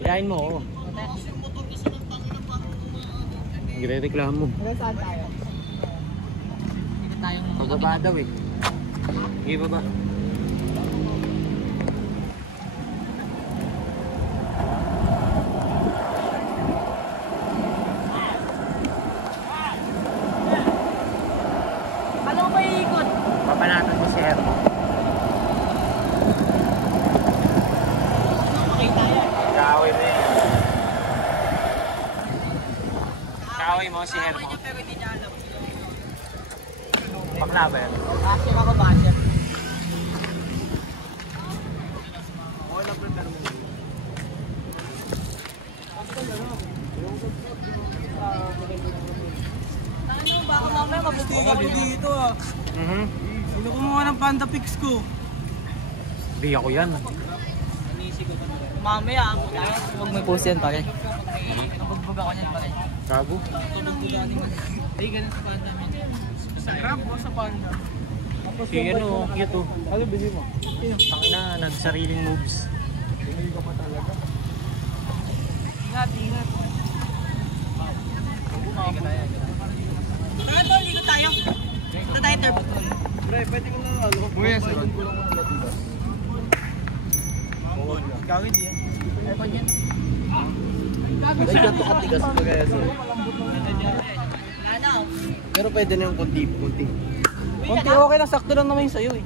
Ilahin mo, oo. Nagre-reklamo. Saan tayo? Pababa daw eh. Sige, baba. Ano ba iikot? Papanatan mo si Hermo. Makita yan. Kaaway mo yan. Kaaway mo si Hermo. Pero hindi niya alam. Paklaba yan. Basher ako, basher. Ano, baka mamaya mabubuga ko dito ah. Sino kumuha ng panda pics ko? Hindi ako yan. Mamaya ako tayo. Huwag may post yan pare. Nabugbuga ko yan pare. Gago. Tulog-buga ni man. Ay, ganun sa panda man. Grab mo sa panda. Si ano, cute oh. Ano bili mo? Tangina, nagsariling moves. Hindi ka pa talaga. Ingat, ingat. Ano, ligo tayo. Ito tayo turbo. Pre, pwede ko na ano? Kuya, sa ron. Ikaw hindi yan. Aircon yan. Ay, gato katigas pa kaya sir. Ano? Pero pwede na yung kunti. Kunti okay lang, sakto lang naman yung sa'yo eh.